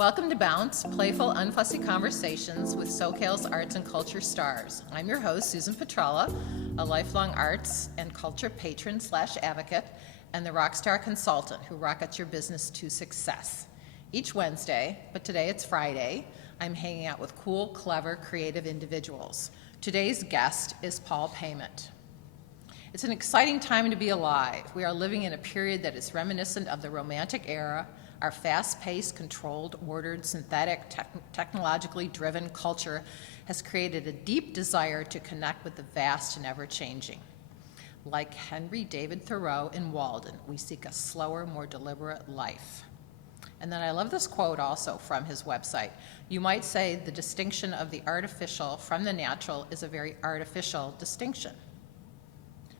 Welcome to Bounce, playful, unfussy conversations with SoCal's arts and culture stars. I'm your host, Susan Petralla, a lifelong arts and culture patron / advocate, and the rockstar consultant who rockets your business to success. Each Wednesday, but today it's Friday, I'm hanging out with cool, clever, creative individuals. Today's guest is Paiement. It's an exciting time to be alive. We are living in a period that is reminiscent of the Romantic era. Our fast-paced, controlled, ordered, synthetic, technologically driven culture has created a deep desire to connect with the vast and ever-changing. Like Henry David Thoreau in Walden, we seek a slower, more deliberate life. And then I love this quote also from his website. You might say the distinction of the artificial from the natural is a very artificial distinction.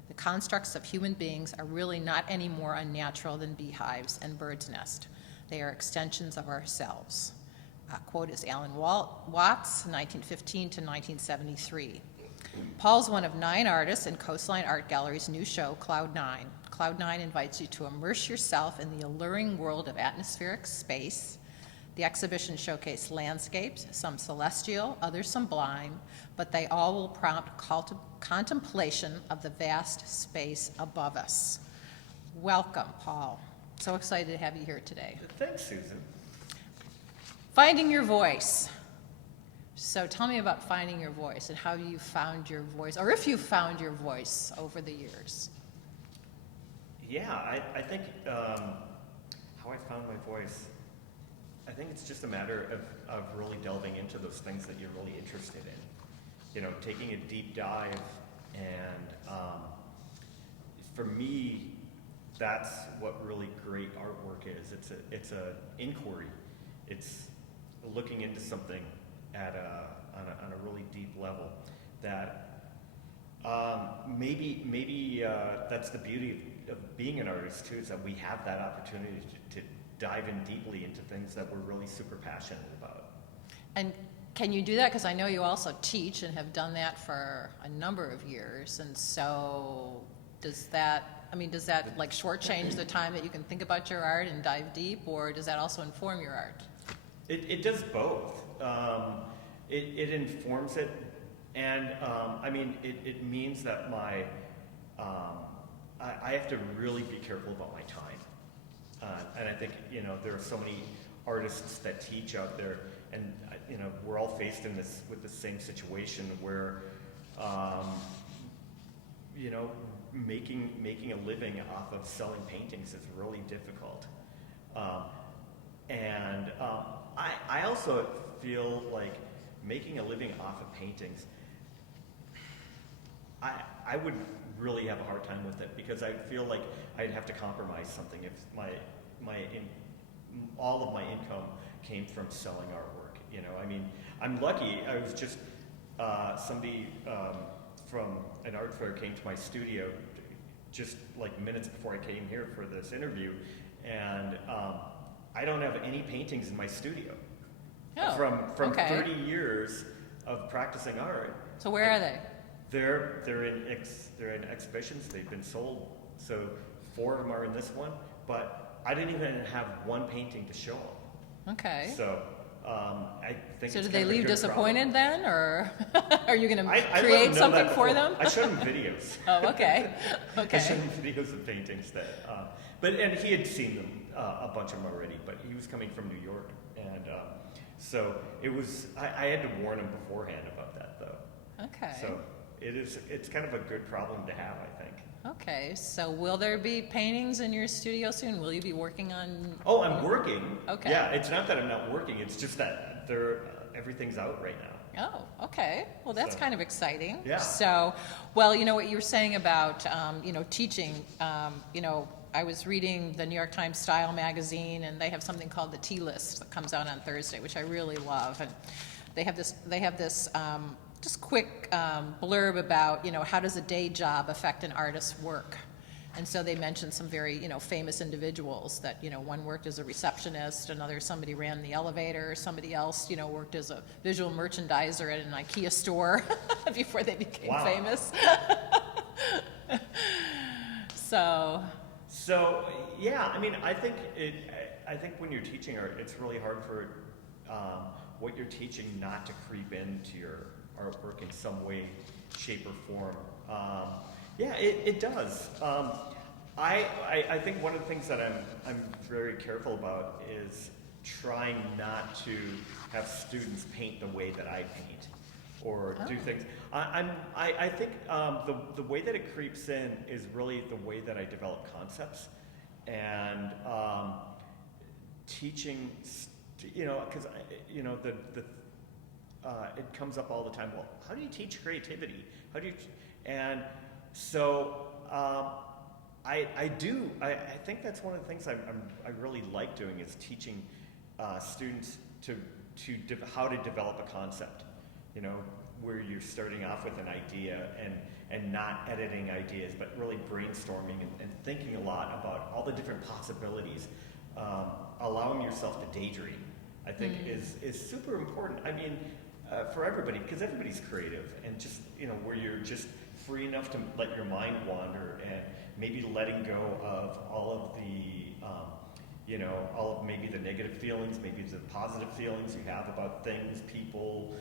The constructs of human beings are really not any more unnatural than beehives and birds' nest. They are extensions of ourselves. Quote is Alan Watts, 1915 to 1973. Paul's one of 9 artists in Coastline Art Gallery's new show, Cloud 9. Cloud 9 invites you to immerse yourself in the alluring world of atmospheric space. The exhibition showcased landscapes, some celestial, others sublime, but they all will prompt contemplation of the vast space above us. Welcome, Paul. So excited to have you here today. Thanks, Susan. Finding your voice. So tell me about finding your voice and how you found your voice, or if you found your voice over the years. Yeah, I think how I found my voice, I think it's just a matter of really delving into those things that you're really interested in. You know, taking a deep dive, and for me, that's what really great artwork is. It's a inquiry. It's looking into something at on a really deep level. That maybe that's the beauty of being an artist too. Is that we have that opportunity to dive in deeply into things that we're really super passionate about. And can you do that? Because I know you also teach and have done that for a number of years. And so does that like shortchange the time that you can think about your art and dive deep, or does that also inform your art? It does both. It informs it, and it means that I have to really be careful about my time. And I think, there are so many artists that teach out there, and we're all faced with the same situation where making a living off of selling paintings is really difficult. I also feel like making a living off of paintings, I would really have a hard time with it, because I feel like I'd have to compromise something if all of my income came from selling artwork. I'm lucky. I was just somebody from an art fair came to my studio just like minutes before I came here for this interview, and I don't have any paintings in my studio. Oh, from okay. 30 years of practicing art. So where are they? They're in exhibitions. They've been sold. So 4 of them are in this one, but I didn't even have one painting to show them. Okay. So I think. So it's did kind they of a leave good disappointed problem. then, or are you going to I create something for them? I showed him videos. Oh, okay. I showed him videos of paintings that, and he had seen them, a bunch of them already, but he was coming from New York, and so it was. I had to warn him beforehand about that, though. Okay. So it's kind of a good problem to have, I think. Okay, so will there be paintings in your studio soon? Will you be working on? Oh, I'm working. Okay. Yeah, it's not that I'm not working. It's just that everything's out right now. Oh, okay. Well, that's kind of exciting. Yeah. So, well, what you were saying about, teaching, I was reading the New York Times Style magazine, and they have something called the Tea List that comes out on Thursday, which I really love. And they have this just quick blurb about, how does a day job affect an artist's work? And so they mentioned some very, famous individuals that, one worked as a receptionist, somebody ran the elevator, somebody else, worked as a visual merchandiser at an IKEA store before they became famous. So yeah, I think when you're teaching art, it's really hard for what you're teaching not to creep into your artwork in some way, shape, or form. Yeah, it does. I think one of the things that I'm very careful about is trying not to have students paint the way that I paint or do things. I think the way that it creeps in is really the way that I develop concepts and teaching. Because it comes up all the time. Well, how do you teach creativity? How do you? And so I do. I think that's one of the things I really like doing is teaching students how to develop a concept. Where you're starting off with an idea and not editing ideas, but really brainstorming and thinking a lot about all the different possibilities. Allowing yourself to daydream, I think, is super important. I mean, for everybody, because everybody's creative, and just where you're just free enough to let your mind wander, and maybe letting go of all of the, all of maybe the negative feelings, maybe the positive feelings you have about things, people,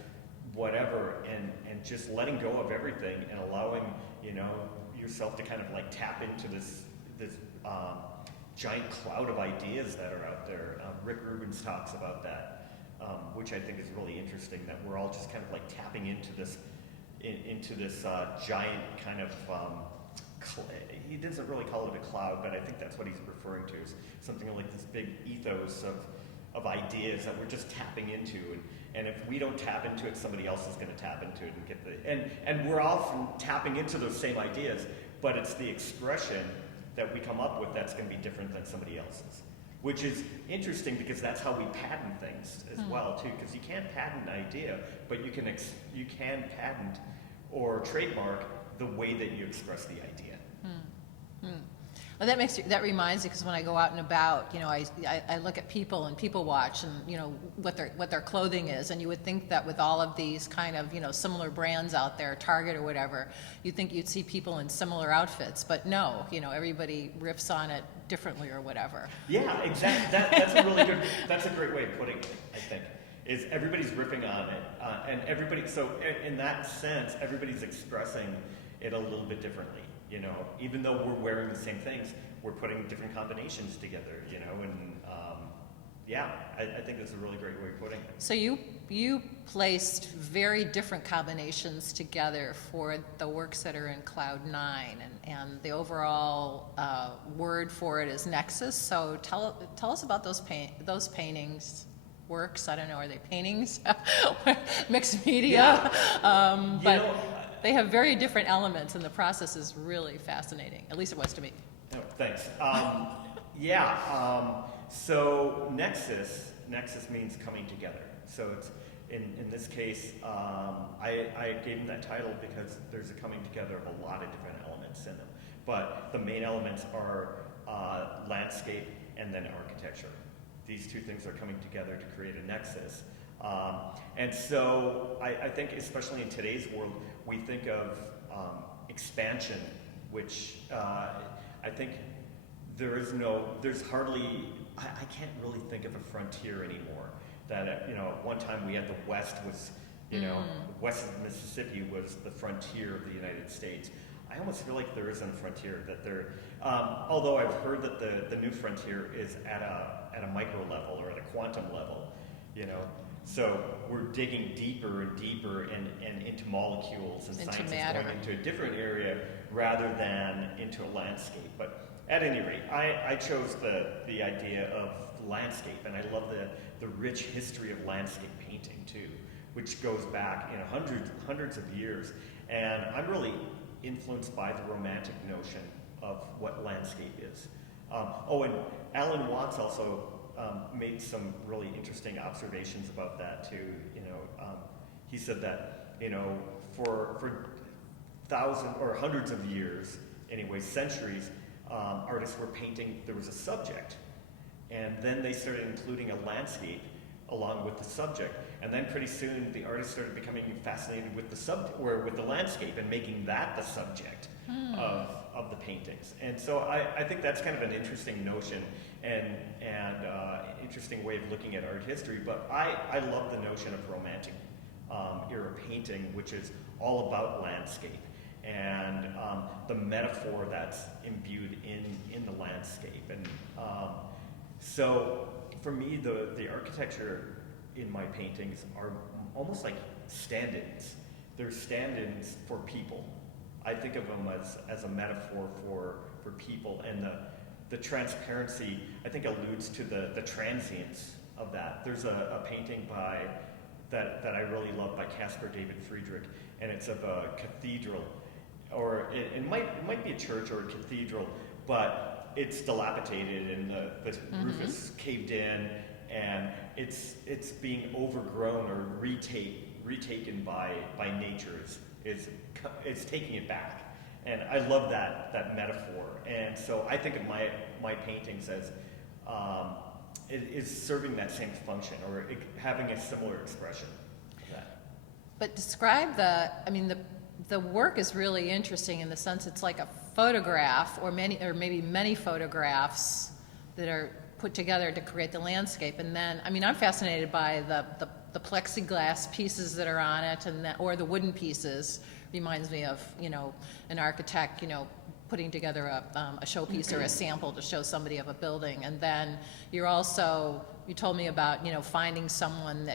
whatever, and just letting go of everything and allowing yourself to kind of like tap into this giant cloud of ideas that are out there. Rick Rubin's talks about that, which I think is really interesting, that we're all just kind of like tapping into this giant kind of, he doesn't really call it a cloud, but I think that's what he's referring to, is something like this big ethos of ideas that we're just tapping into. And if we don't tap into it, somebody else is going to tap into it and get and we're often tapping into those same ideas, but it's the expression that we come up with that's going to be different than somebody else's, which is interesting because that's how we patent things as well too. Because you can't patent an idea, but you can patent or trademark the way that you express the idea. Well, that reminds me, because when I go out and about, I look at people and people watch, and what their clothing is, and you would think that with all of these kind of similar brands out there, Target or whatever, you'd think you'd see people in similar outfits, but no, everybody riffs on it differently or whatever. Yeah, exactly. That's a great way of putting it, I think, is everybody's riffing on it, and everybody. So in that sense, everybody's expressing it a little bit differently. Even though we're wearing the same things, we're putting different combinations together, and I think that's a really great way of putting it. So you placed very different combinations together for the works that are in Cloud 9, and the overall word for it is Nexus. So tell us about those paintings. Works, I don't know, are they paintings? Mixed media. Yeah. But they have very different elements, and the process is really fascinating. At least it was to me. Oh, thanks. So Nexus means coming together. So it's in this case, I gave them that title because there's a coming together of a lot of different elements in them. But the main elements are landscape and then architecture. These two things are coming together to create a nexus. And so I think, especially in today's world, we think of expansion, which I think there's hardly, I can't really think of a frontier anymore. That, at one time we had the West was, west of Mississippi was the frontier of the United States. I almost feel like there isn't a frontier, that there, although I've heard that the new frontier is at a micro level or at a quantum level, So we're digging deeper and deeper and into molecules, and into science matter. is going into a different area rather than into a landscape. But at any rate, I chose the idea of landscape, and I love the rich history of landscape painting too, which goes back hundreds of years. And I'm really influenced by the romantic notion of what landscape is. And Alan Watts also made some really interesting observations about that too. He said that for thousands or hundreds of years, anyway, centuries, artists were painting. There was a subject, and then they started including a landscape along with the subject. And then pretty soon the artist started becoming fascinated with with the landscape and making that the subject of the paintings. And so I think that's kind of an interesting notion and interesting way of looking at art history. But I love the notion of Romantic era painting, which is all about landscape and the metaphor that's imbued in the landscape. And so for me, the architecture in my paintings are almost like stand-ins. They're stand-ins for people. I think of them as a metaphor for people, and the transparency, I think, alludes to the transience of that. There's a painting that I really love by Caspar David Friedrich, and it's of a cathedral, or it might be a church or a cathedral, but it's dilapidated and the roof is caved in, and it's being overgrown or retaken by nature. It's taking it back, and I love that metaphor. And so I think of my paintings as it is serving that same function, or having a similar expression to that. But describe the work is really interesting in the sense it's like a photograph, or maybe many photographs that are put together to create the landscape. And then, I'm fascinated by the plexiglass pieces that are on it, or the wooden pieces. Reminds me of, an architect, putting together a showpiece or a sample to show somebody of a building. And then you told me about, finding someone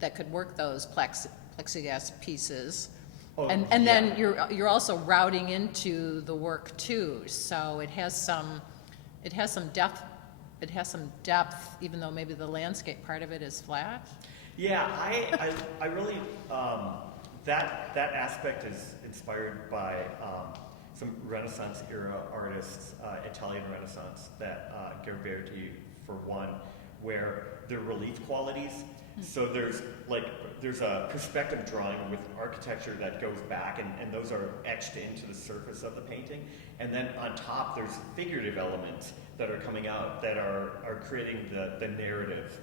that could work those plexiglass pieces. And then you're also routing into the work too. So it has some depth. It has some depth, even though maybe the landscape part of it is flat. Yeah, I really that aspect is inspired by some Renaissance era artists, Italian Renaissance, that Ghiberti for one, where their relief qualities. So there's a perspective drawing with architecture that goes back, and those are etched into the surface of the painting. And then on top, there's figurative elements that are coming out that are creating the narrative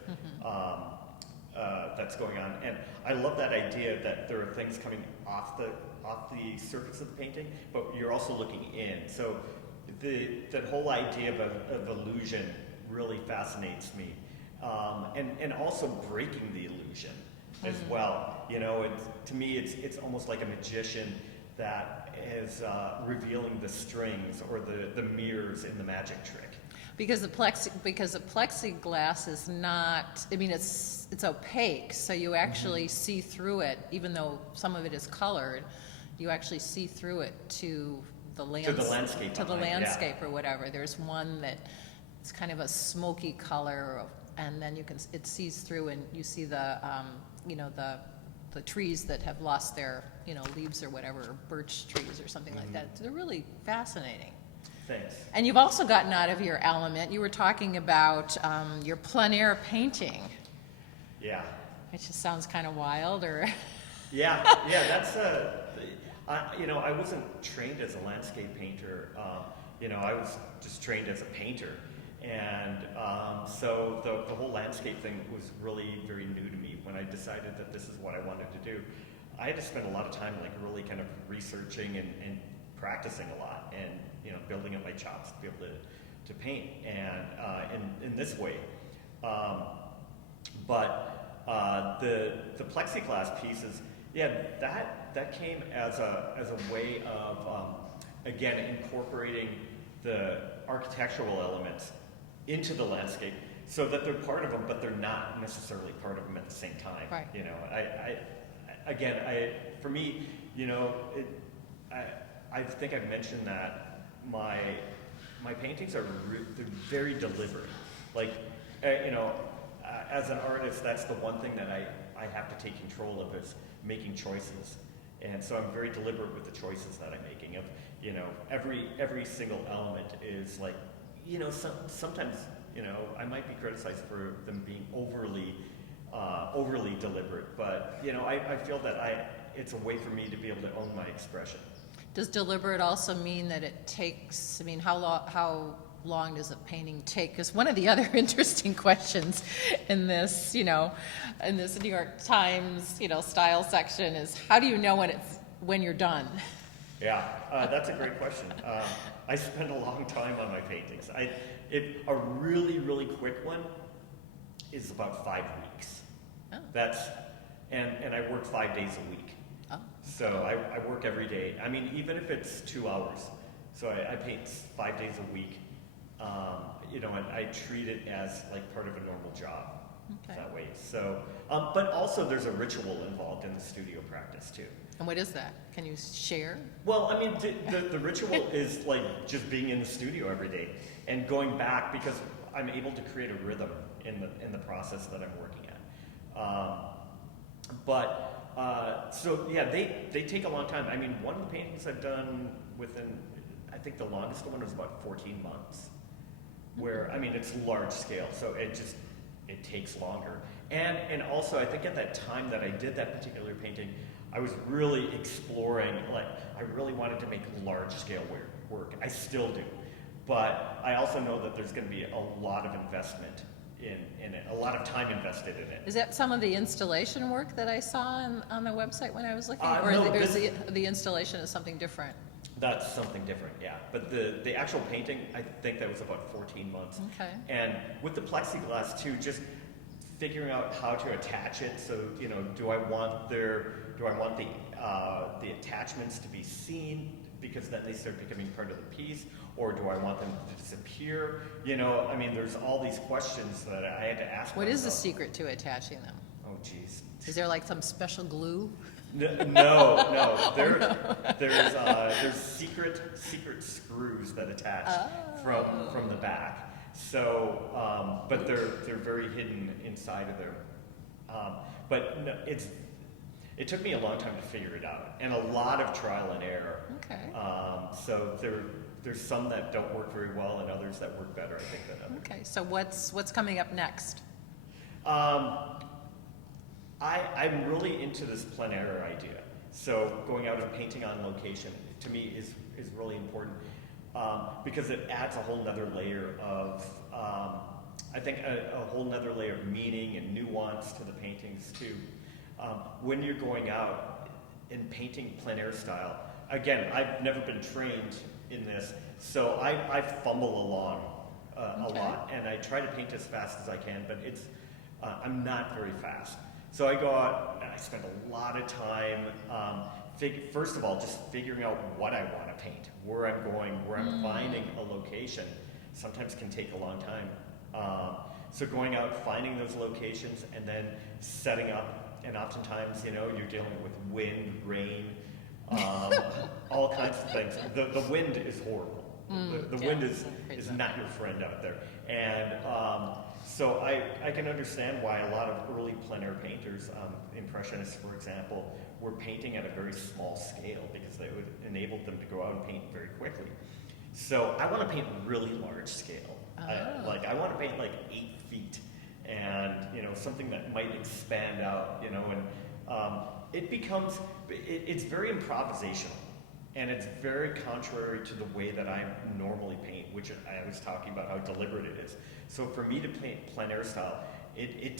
that's going on. And I love that idea that there are things coming off the surface of the painting, but you're also looking in. So that whole idea of illusion really fascinates me. And also breaking the illusion as well. To me, it's almost like a magician that is revealing the strings or the mirrors in the magic trick. Because the plexiglass is not, it's opaque, so you actually see through it, even though some of it is colored, you actually see through it to the landscape or whatever. There's one that it's kind of a smoky color, and then it sees through, and you see the trees that have lost their leaves or whatever, or birch trees or something like that. They're really fascinating. Thanks. And you've also gotten out of your element. You were talking about your plein air painting. Yeah. It just sounds kind of wild, or. Yeah. That's I wasn't trained as a landscape painter. I was just trained as a painter. And so the whole landscape thing was really very new to me when I decided that this is what I wanted to do. I had to spend a lot of time really kind of researching and practicing a lot, and building up my chops to be able to paint, and in this way. But the plexiglass pieces, that came as a way of again incorporating the architectural elements into the landscape, so that they're part of them, but they're not necessarily part of them at the same time. Right. For me, I think I've mentioned that my paintings they're very deliberate. As an artist, that's the one thing that I have to take control of, is making choices. And so I'm very deliberate with the choices that I'm making. Every single element is sometimes I might be criticized for them being overly deliberate, but I feel that it's a way for me to be able to own my expression. Does deliberate also mean that it takes? How long does a painting take? Because one of the other interesting questions in this, in this New York Times, style section is, how do you know when you're done? Yeah, that's a great question. I spend a long time on my paintings. A really, really quick one is about 5 weeks. Oh. And I work 5 days a week. Oh. So I work every day. I mean, even if it's 2 hours. So I paint 5 days a week. And I treat it as like part of a normal job. Okay. That way. So, but also there's a ritual involved in the studio practice too. And what is that? Can you share? Well, I mean, the ritual is like just being in the studio every day and going back, because I'm able to create a rhythm in the process that I'm working at. So yeah, they take a long time. I mean, one of the paintings I've done within, I think the longest one was about 14 months. Where, I mean, it's large scale, so it takes longer. And also, I think at that time that I did that particular painting, I was really exploring, like, I really wanted to make large scale work. I still do. But I also know that there's going to be a lot of investment in it, a lot of time invested in it. Is that some of the installation work that I saw on the website when I was looking? No, the installation is something different? That's something different, yeah. But the actual painting, I think that was about 14 months. Okay. And with the plexiglass too, just figuring out how to attach it. So, do I want the attachments to be seen because then they start becoming part of the piece, or do I want them to disappear? I mean, there's all these questions that I had to ask myself. What is the secret to attaching them? Oh, geez. Is there like some special glue? No. There's secret screws that attach from the back. So, but they're very hidden inside of there. But no, it took me a long time to figure it out, and a lot of trial and error. Okay. So there's some that don't work very well, and others that work better, I think, than others. Okay. So what's coming up next? I'm really into this plein air idea. So going out and painting on location, to me, is really important, because it adds a whole nother layer of, I think, a whole nother layer of meaning and nuance to the paintings too. When you're going out and painting plein air style, again, I've never been trained in this, so I fumble along a lot, and I try to paint as fast as I can, but I'm not very fast. So I go out and I spend a lot of time, first of all, just figuring out what I want to paint, where I'm going, where I'm finding a location. Sometimes can take a long time. So going out, finding those locations, and then setting up, and oftentimes, you're dealing with wind, rain, all kinds of things. The wind is horrible. The wind is not your friend out there. And so I can understand why a lot of early plein air painters, Impressionists, for example, were painting at a very small scale, because they would enable them to go out and paint very quickly. So I want to paint really large scale. I want to paint like 8 feet, and something that might expand out, and it's very improvisational. And it's very contrary to the way that I normally paint, which I was talking about how deliberate it is. So for me to paint plein air style, it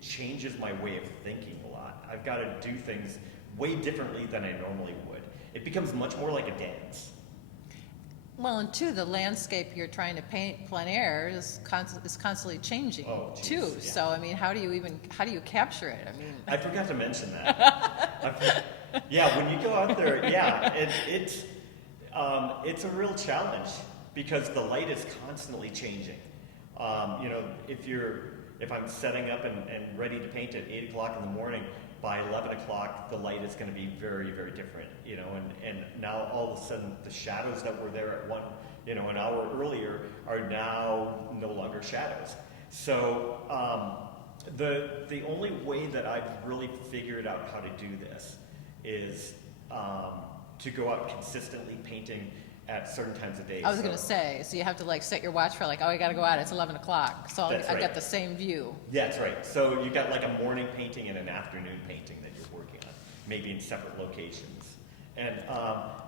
changes my way of thinking a lot. I've got to do things way differently than I normally would. It becomes much more like a dance. Well, and two, the landscape you're trying to paint plein air is constantly changing too. Yeah. So I mean, how do you capture it? I mean, I forgot to mention that. Yeah, when you go out there, it's a real challenge, because the light is constantly changing. If I'm setting up and ready to paint at 8 o'clock in the morning, by 11 o'clock the light is going to be very, very different. And now all of a sudden the shadows that were there at an hour earlier are now no longer shadows. So the only way that I've really figured out how to do this is to go out consistently painting at certain times of day. I was going to say, so you have to set your watch for I got to go out, it's 11 o'clock, so I got the same view. That's right. So you got like a morning painting and an afternoon painting that you're working on, maybe in separate locations. And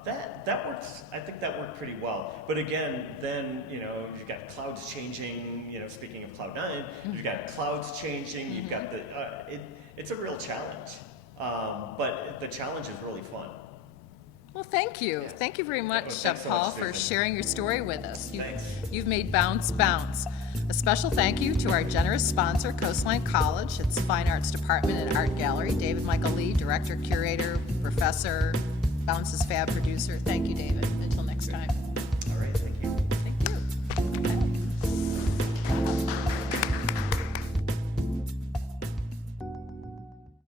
that works. I think that worked pretty well. But again, then you've got clouds changing. Speaking of Cloud 9, you've got clouds changing. You've got it's a real challenge. But the challenge is really fun. Well, thank you. Thank you very much, Well, thanks so Paul, much, for Susan. sharing your story with us. Thanks. You've made Bounce bounce. A special thank you to our generous sponsor, Coastline College, its Fine Arts Department and Art Gallery, David Michael Lee, Director, Curator, Professor, Bounce's Fab Producer. Thank you, David. Until next time.